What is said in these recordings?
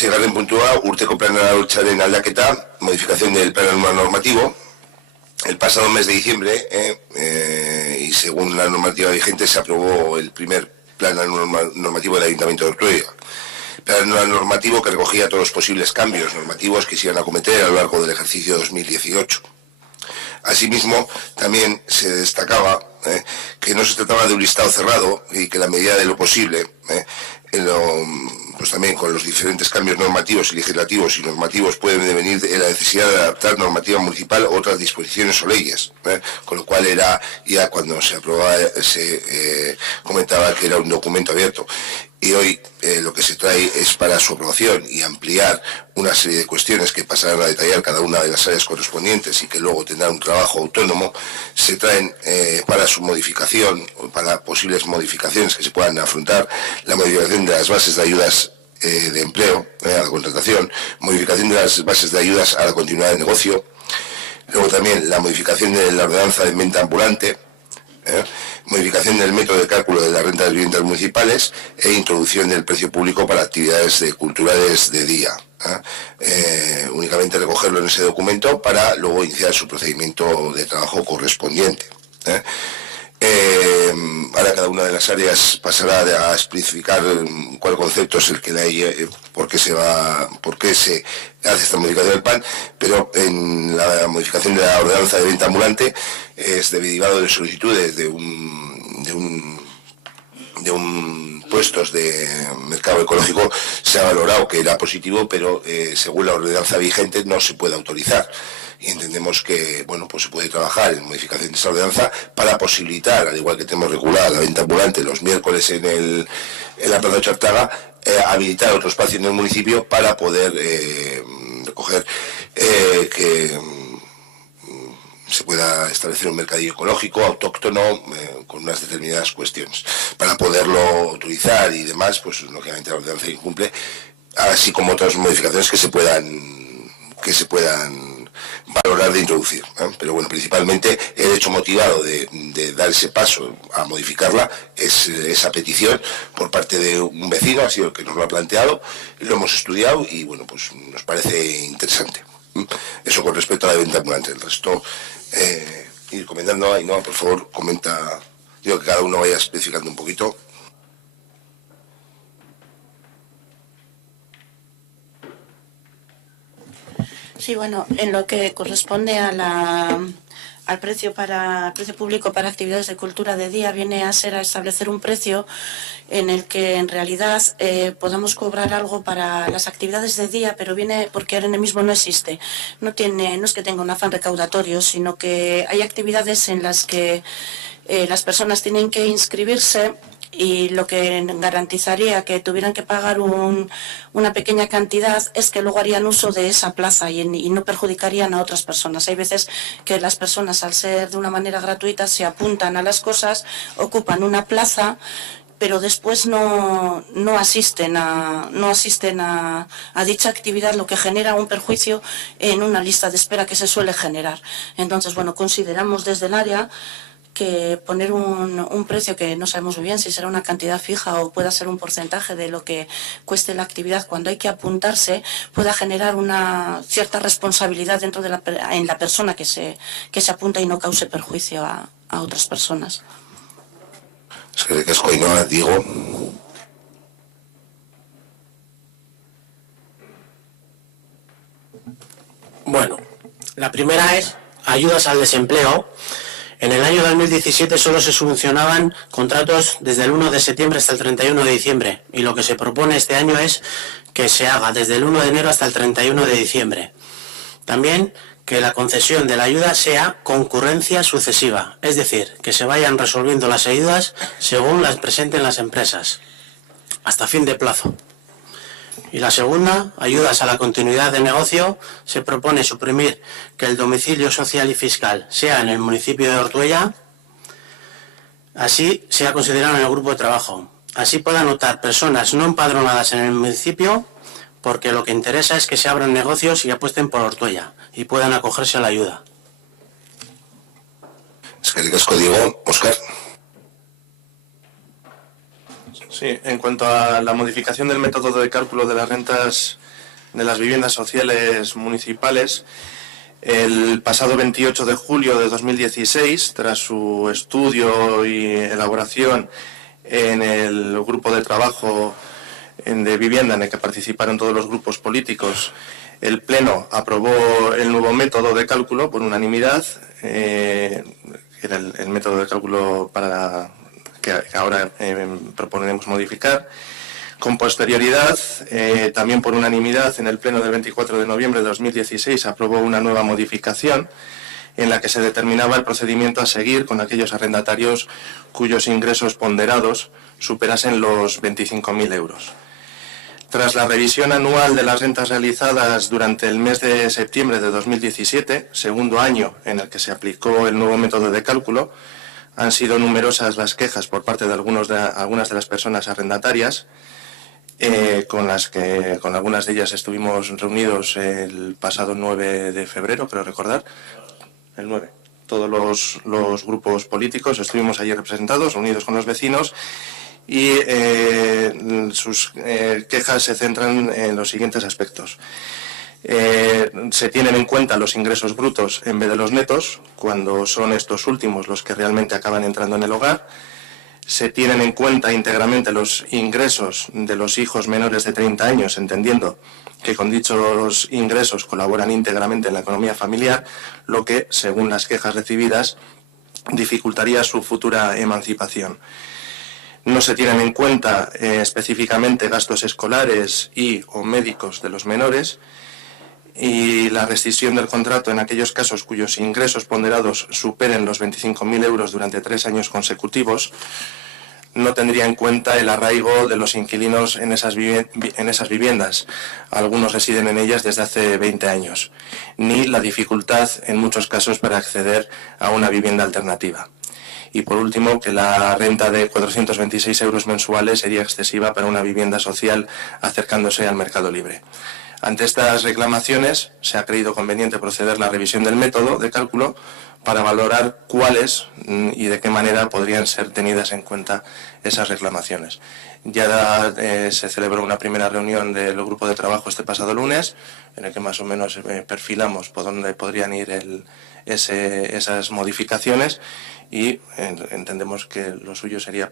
Seigarren puntua, urteko planaren hutsaren aldaketa, modificación del plan anual normativo. El pasado mes de diciembre, y según la normativa vigente, se aprobó el primer plan anual normativo del Ayuntamiento de Ortuella. Plan anual normativo que recogía todos los posibles cambios normativos que se iban a cometer a lo largo del ejercicio 2018. Asimismo, también se destacaba que no se trataba de un listado cerrado y que la medida de lo posible, pues también con los diferentes cambios normativos y legislativos y normativos pueden devenir de la necesidad de adaptar normativa municipal a otras disposiciones o leyes, con lo cual era ya cuando se aprobaba, se comentaba que era un documento abierto. Y hoy lo que se trae es para su aprobación y ampliar una serie de cuestiones que pasarán a detallar cada una de las áreas correspondientes y que luego tendrán un trabajo autónomo. Se traen para su modificación, para posibles modificaciones que se puedan afrontar, la modificación de las bases de ayudas de empleo, a la contratación, modificación de las bases de ayudas a la continuidad del negocio, luego también la modificación de la ordenanza de venta ambulante, modificación del método de cálculo de las rentas de viviendas municipales e introducción del precio público para actividades culturales de día. Únicamente recogerlo en ese documento para luego iniciar su procedimiento de trabajo correspondiente. Ahora cada una de las áreas pasará a especificar cuál concepto es el que por qué se hace esta modificación del PAN, pero en la modificación de la ordenanza de venta ambulante es derivado de solicitudes de un puestos de mercado ecológico. Se ha valorado que era positivo, pero según la ordenanza vigente no se puede autorizar. Y entendemos que, bueno, pues se puede trabajar en modificación de esa ordenanza para posibilitar, al igual que tenemos regulada la venta ambulante los miércoles en la Plaza de Chartaga, habilitar otro espacio en el municipio para poder recoger que se pueda establecer un mercadillo ecológico, autóctono, con unas determinadas cuestiones. Para poderlo utilizar y demás, pues lógicamente la ordenanza incumple, así como otras modificaciones que se puedan valorar de introducir, pero bueno, principalmente el hecho motivado de dar ese paso a modificarla es esa petición por parte de un vecino, ha sido el que nos lo ha planteado, lo hemos estudiado y bueno, pues nos parece interesante. Eso con respecto a la venta ambulante. El resto, ir comentando, Ainhoa, por favor, comenta, digo que cada uno vaya especificando un poquito. Sí, bueno, en lo que corresponde al precio público para actividades de cultura de día, viene a ser a establecer un precio en el que en realidad podamos cobrar algo para las actividades de día, pero viene porque ahora mismo no existe. No es que tenga un afán recaudatorio, sino que hay actividades en las que las personas tienen que inscribirse y lo que garantizaría que tuvieran que pagar una pequeña cantidad es que luego harían uso de esa plaza y no perjudicarían a otras personas. Hay veces que las personas, al ser de una manera gratuita, se apuntan a las cosas, ocupan una plaza, pero después no asisten a dicha actividad, lo que genera un perjuicio en una lista de espera que se suele generar. Entonces, bueno, consideramos desde el área que poner un precio que no sabemos muy bien si será una cantidad fija o pueda ser un porcentaje de lo que cueste la actividad cuando hay que apuntarse, pueda generar una cierta responsabilidad dentro de en la persona que se apunta y no cause perjuicio a otras personas. Eskerrik asko, Ainhoa, Diego. Bueno, la primera es ayudas al desempleo. En el año 2017 solo se subvencionaban contratos desde el 1 de septiembre hasta el 31 de diciembre y lo que se propone este año es que se haga desde el 1 de enero hasta el 31 de diciembre. También que la concesión de la ayuda sea concurrencia sucesiva, es decir, que se vayan resolviendo las ayudas según las presenten las empresas, hasta fin de plazo. Y la segunda, ayudas a la continuidad de negocio, se propone suprimir que el domicilio social y fiscal sea en el municipio de Ortuella, así sea considerado en el grupo de trabajo. Así puedan optar personas no empadronadas en el municipio, porque lo que interesa es que se abran negocios y apuesten por Ortuella y puedan acogerse a la ayuda. Eskerrik asko, Diego. Óscar. Sí, en cuanto a la modificación del método de cálculo de las rentas de las viviendas sociales municipales, el pasado 28 de julio de 2016, tras su estudio y elaboración en el grupo de trabajo de vivienda en el que participaron todos los grupos políticos, el Pleno aprobó el nuevo método de cálculo por unanimidad, que era el método de cálculo para que ahora proponemos modificar. Con posterioridad, también por unanimidad, en el Pleno del 24 de noviembre de 2016 aprobó una nueva modificación en la que se determinaba el procedimiento a seguir con aquellos arrendatarios cuyos ingresos ponderados superasen los 25.000 euros. Tras la revisión anual de las rentas realizadas durante el mes de septiembre de 2017, segundo año en el que se aplicó el nuevo método de cálculo, han sido numerosas las quejas por parte de algunas de las personas arrendatarias, con algunas de ellas estuvimos reunidos el pasado 9 de febrero, creo recordar, el 9. Todos los grupos políticos estuvimos allí representados, reunidos con los vecinos, y sus quejas se centran en los siguientes aspectos. Se tienen en cuenta los ingresos brutos en vez de los netos, cuando son estos últimos los que realmente acaban entrando en el hogar. Se tienen en cuenta íntegramente los ingresos de los hijos menores de 30 años, entendiendo que con dichos ingresos colaboran íntegramente en la economía familiar, lo que, según las quejas recibidas, dificultaría su futura emancipación. No se tienen en cuenta específicamente gastos escolares y o médicos de los menores, y la rescisión del contrato en aquellos casos cuyos ingresos ponderados superen los 25.000 euros durante 3 años consecutivos no tendría en cuenta el arraigo de los inquilinos en esas viviendas. Algunos residen en ellas desde hace 20 años, ni la dificultad en muchos casos para acceder a una vivienda alternativa. Y por último, que la renta de 426 euros mensuales sería excesiva para una vivienda social acercándose al mercado libre. Ante estas reclamaciones, se ha creído conveniente proceder a la revisión del método de cálculo para valorar cuáles y de qué manera podrían ser tenidas en cuenta esas reclamaciones. Ya se celebró una primera reunión del grupo de trabajo este pasado lunes, en el que más o menos perfilamos por dónde podrían ir esas modificaciones, y entendemos que lo suyo sería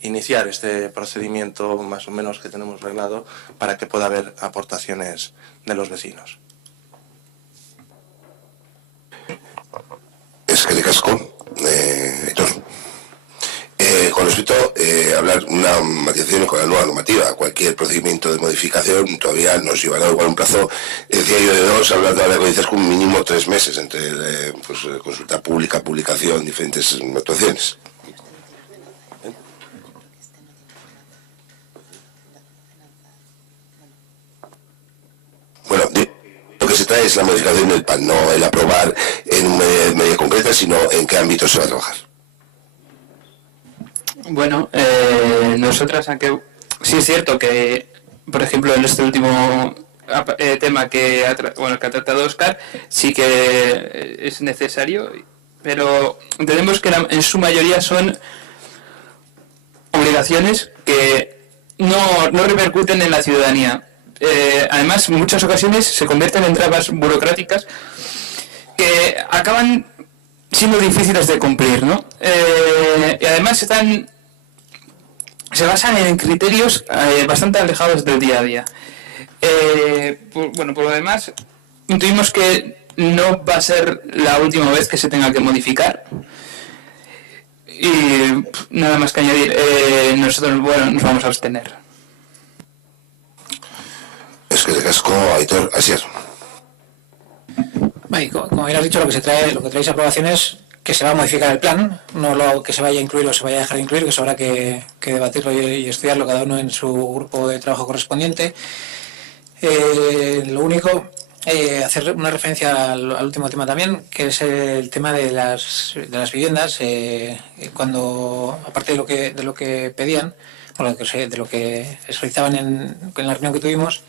iniciar este procedimiento más o menos que tenemos reglado para que pueda haber aportaciones de los vecinos. Es que de casco, con respecto a hablar una matización con la nueva normativa, cualquier procedimiento de modificación todavía nos llevará igual un plazo, decía yo, de 2, hablando ahora con un mínimo 3 meses entre consulta pública, publicación, diferentes actuaciones. Bueno, lo que se trae es la modificación del PAN, no el aprobar en una medida concreta, sino en qué ámbito se va a trabajar. Bueno, nosotras, aunque sí es cierto que, por ejemplo, en este último tema que ha tratado Óscar, sí que es necesario, pero entendemos que en su mayoría son obligaciones que no repercuten en la ciudadanía. Además, en muchas ocasiones se convierten en trabas burocráticas que acaban siendo difíciles de cumplir, ¿no? Y además se basan en criterios bastante alejados del día a día. Por lo demás, intuimos que no va a ser la última vez que se tenga que modificar. Y nada más que añadir, nosotros nos vamos a abstener. Es que de casco, Aitor, así es. Como bien has dicho, lo que traéis a aprobación es que se va a modificar el plan, no lo que se vaya a incluir o se vaya a dejar de incluir, que eso habrá que debatirlo y estudiarlo cada uno en su grupo de trabajo correspondiente. Lo único, hacer una referencia al último tema también, que es el tema de las viviendas, cuando, aparte de lo que pedían, de lo que solicitaban en la reunión que tuvimos,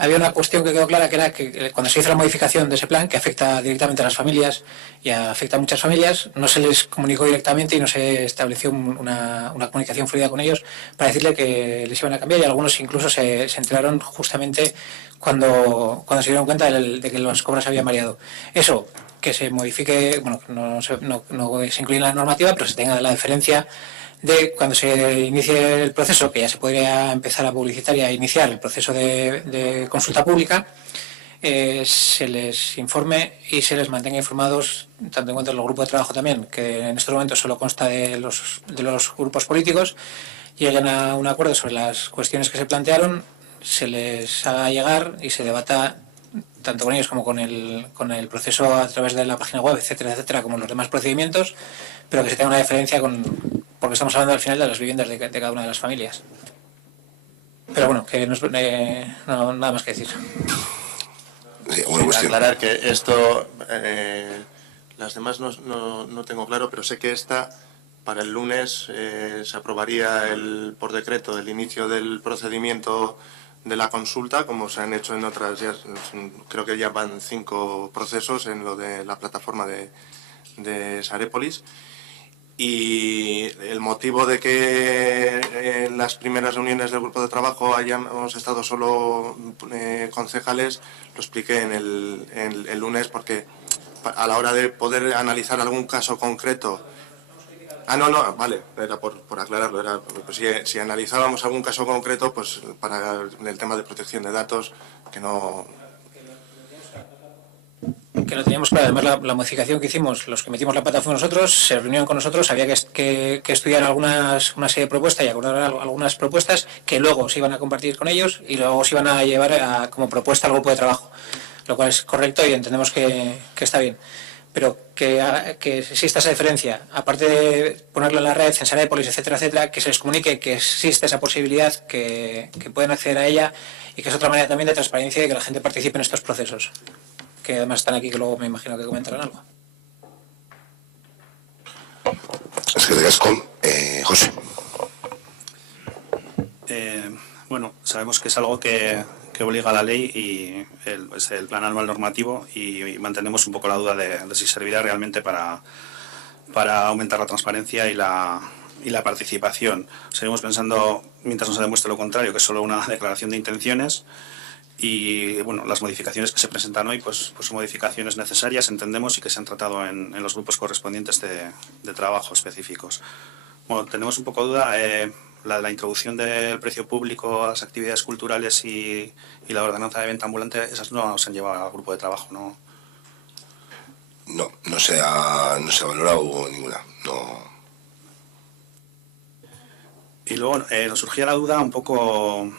había una cuestión que quedó clara, que era que cuando se hizo la modificación de ese plan, que afecta directamente a las familias y afecta a muchas familias, no se les comunicó directamente y no se estableció una comunicación fluida con ellos para decirle que les iban a cambiar, y algunos incluso se enteraron justamente cuando se dieron cuenta de que las cobras habían variado. Eso, que se modifique, bueno, no se incluye en la normativa, pero se tenga la diferencia de cuando se inicie el proceso, que ya se podría empezar a publicitar y a iniciar el proceso de consulta pública, se les informe y se les mantenga informados, tanto en cuanto al grupo de trabajo también, que en estos momentos solo consta de los grupos políticos, lleguen a un acuerdo sobre las cuestiones que se plantearon, se les haga llegar y se debata tanto con ellos como con el proceso a través de la página web, etcétera, etcétera, como los demás procedimientos, pero que se tenga una diferencia porque estamos hablando al final de las viviendas de cada una de las familias. Pero bueno, que no, nada más que decir. Sí, bueno, aclarar que esto, las demás no tengo claro, pero sé que para el lunes se aprobaría por decreto el inicio del procedimiento de la consulta, como se han hecho en otras, creo que ya van 5 procesos en lo de la plataforma de Sarépolis. Y el motivo de que en las primeras reuniones del grupo de trabajo hayamos estado solo concejales, lo expliqué el lunes, porque a la hora de poder analizar algún caso concreto... no, vale, era por aclararlo. Pues si analizábamos algún caso concreto, pues para el tema de protección de datos, que no teníamos claro. Además, la modificación que hicimos, los que metimos la pata fuimos nosotros, se reunieron con nosotros, había que estudiar una serie de propuestas y acordar algunas propuestas que luego se iban a compartir con ellos y luego se iban a llevar como propuesta al grupo de trabajo, lo cual es correcto y entendemos que está bien. Pero que exista esa diferencia, aparte de ponerlo en la red, en Sarépolis, etcétera, etcétera, que se les comunique que existe esa posibilidad, que pueden acceder a ella, y que es otra manera también de transparencia y de que la gente participe en estos procesos, que además están aquí, que luego me imagino que comentarán algo. Es que te con José. Bueno, sabemos que es algo que obliga a la ley y el plan anual normativo, y mantenemos un poco la duda de si servirá realmente para aumentar la transparencia y la participación. Seguimos pensando, mientras no se demuestre lo contrario, que es solo una declaración de intenciones. Y bueno, las modificaciones que se presentan hoy pues son modificaciones necesarias, entendemos, y que se han tratado en los grupos correspondientes de trabajo específicos. Bueno, tenemos un poco de duda. La introducción del precio público a las actividades culturales y la ordenanza de venta ambulante, esas no se han llevado al grupo de trabajo, ¿no? No se ha valorado ninguna. No. Y luego nos surgía la duda un poco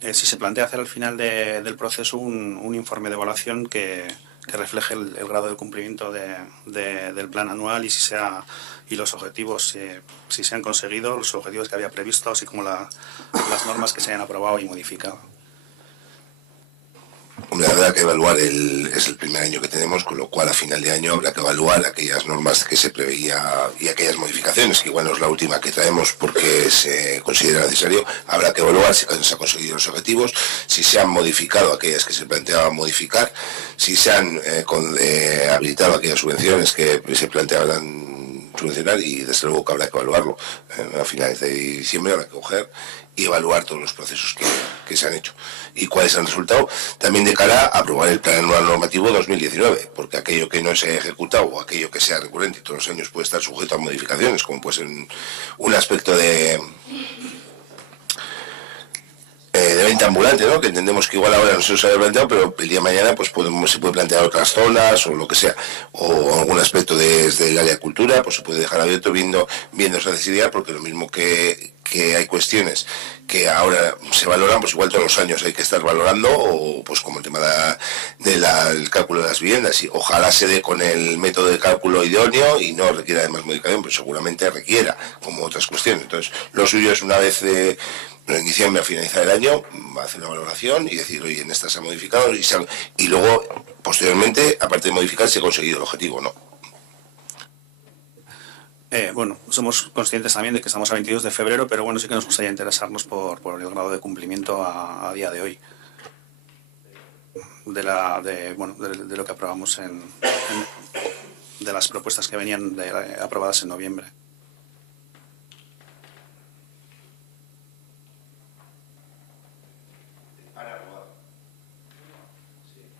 si se plantea hacer al final del proceso un informe de evaluación que refleje el grado de cumplimiento del plan anual y los objetivos, si se han conseguido los objetivos que había previsto, así como las normas que se hayan aprobado y modificado. Hombre, habrá que evaluar, es el primer año que tenemos, con lo cual a final de año habrá que evaluar aquellas normas que se preveía y aquellas modificaciones, que igual no es la última que traemos porque se considera necesario. Habrá que evaluar si se han conseguido los objetivos, si se han modificado aquellas que se planteaban modificar, si se han habilitado aquellas subvenciones que se planteaban subvencionar, y desde luego que habrá que evaluarlo. A finales de diciembre habrá que coger y evaluar todos los procesos que se han hecho y cuáles han resultado, también de cara a aprobar el plan anual normativo 2019, porque aquello que no se ha ejecutado o aquello que sea recurrente todos los años puede estar sujeto a modificaciones, como puede ser un aspecto de venta ambulante, ¿no? Que entendemos que igual ahora no se nos había planteado, pero el día de mañana pues se puede plantear otras zonas o lo que sea, o algún aspecto desde el área de cultura, pues se puede dejar abierto viendo esa necesidad, porque lo mismo que hay cuestiones que ahora se valoran, pues igual todos los años hay que estar valorando, o pues como el tema del cálculo de las viviendas, y ojalá se dé con el método de cálculo idóneo y no requiera de más modificación, pero seguramente requiera, como otras cuestiones. Entonces, lo suyo es, una vez en diciembre, a finalizar el año, hacer una valoración y decir, oye, en esta se ha modificado, y luego, posteriormente, aparte de modificar, se ha conseguido el objetivo, ¿no? Bueno, somos conscientes también de que estamos a 22 de febrero, pero bueno, sí que nos gustaría interesarnos por el grado de cumplimiento a día de hoy. de lo que aprobamos de las propuestas que venían aprobadas en noviembre.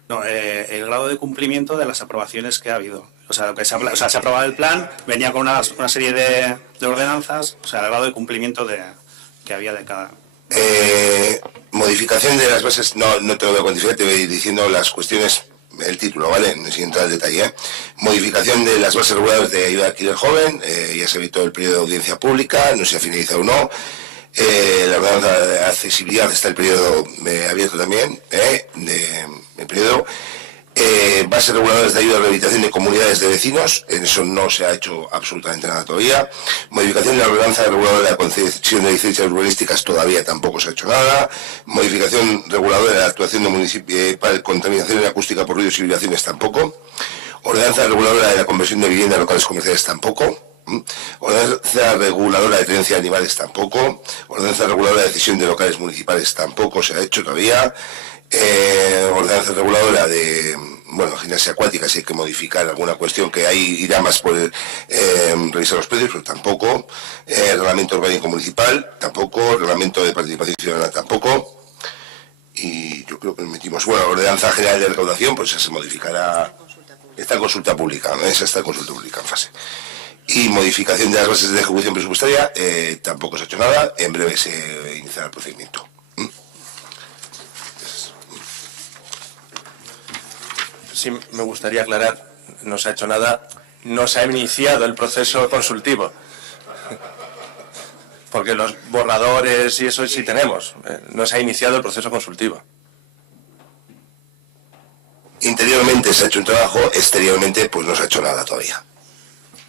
No, el grado de cumplimiento de las aprobaciones que ha habido. O sea, se ha aprobado el plan, venía con una serie de ordenanzas, o sea, el grado de cumplimiento que había de cada... Modificación de las bases, no te lo voy a cuantificar, te voy a ir diciendo las cuestiones, el título, ¿vale? Sin entrar al detalle. Modificación de las bases reguladoras de ayuda de alquiler joven, ya se evitó el periodo de audiencia pública, no se ha finalizado o no. La ordenanza de accesibilidad está el periodo abierto también, el periodo. Bases reguladoras de ayuda a rehabilitación de comunidades de vecinos, en eso no se ha hecho absolutamente nada todavía. Modificación de la ordenanza reguladora de la concesión de licencias urbanísticas, todavía tampoco se ha hecho nada. Modificación reguladora de la actuación de municipios para contaminación acústica por ruidos y vibraciones, tampoco. Ordenanza reguladora de la conversión de viviendas locales comerciales, tampoco. Ordenanza reguladora de tenencia de animales, tampoco. Ordenanza reguladora de cesión de locales municipales, tampoco se ha hecho todavía. Ordenanza reguladora de gimnasia acuática, si hay que modificar alguna cuestión que ahí irá más por revisar los precios, pero tampoco. Reglamento orgánico municipal, tampoco. Reglamento de participación ciudadana, tampoco. Y yo creo que metimos, ordenanza general de recaudación, pues esa se modificará, está en consulta pública, esa está en consulta pública en fase. Y modificación de las bases de ejecución presupuestaria, tampoco se ha hecho nada, en breve se iniciará el procedimiento. Sí, me gustaría aclarar, no se ha hecho nada, no se ha iniciado el proceso consultivo. Porque los borradores y eso sí tenemos, no se ha iniciado el proceso consultivo. Interiormente se ha hecho un trabajo, exteriormente pues no se ha hecho nada todavía,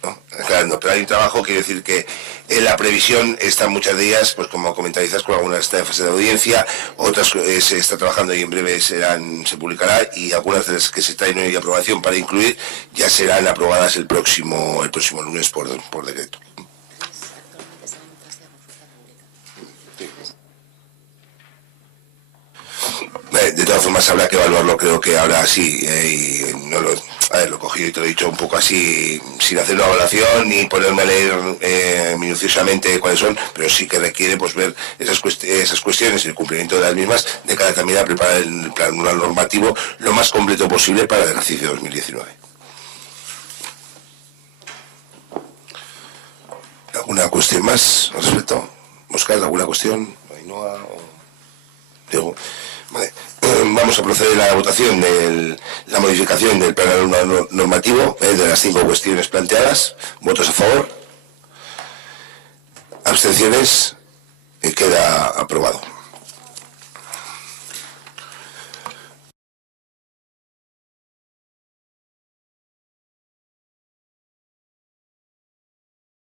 ¿no? Claro, pero hay un trabajo, quiero decir que en la previsión están muchas de ellas, pues como comentarizadas, con algunas están en fase de audiencia, otras se está trabajando y en breve se publicará, y algunas de las que se traen hoy de aprobación para incluir ya serán aprobadas el próximo lunes por decreto. De todas formas habrá que evaluarlo, creo que ahora sí, y no lo he cogido y te lo he dicho un poco así, sin hacer una evaluación ni ponerme a leer minuciosamente cuáles son, pero sí que requiere pues ver esas cuestiones y el cumplimiento de las mismas, de cara también a preparar el plan normativo lo más completo posible para el ejercicio 2019. ¿Alguna cuestión más al respecto? Oscar, ¿alguna cuestión? Ainhoa o Diego. Vale. Vamos a proceder a la votación de la modificación del plan normativo de las 5 cuestiones planteadas. ¿Votos a favor? ¿Abstenciones? Queda aprobado.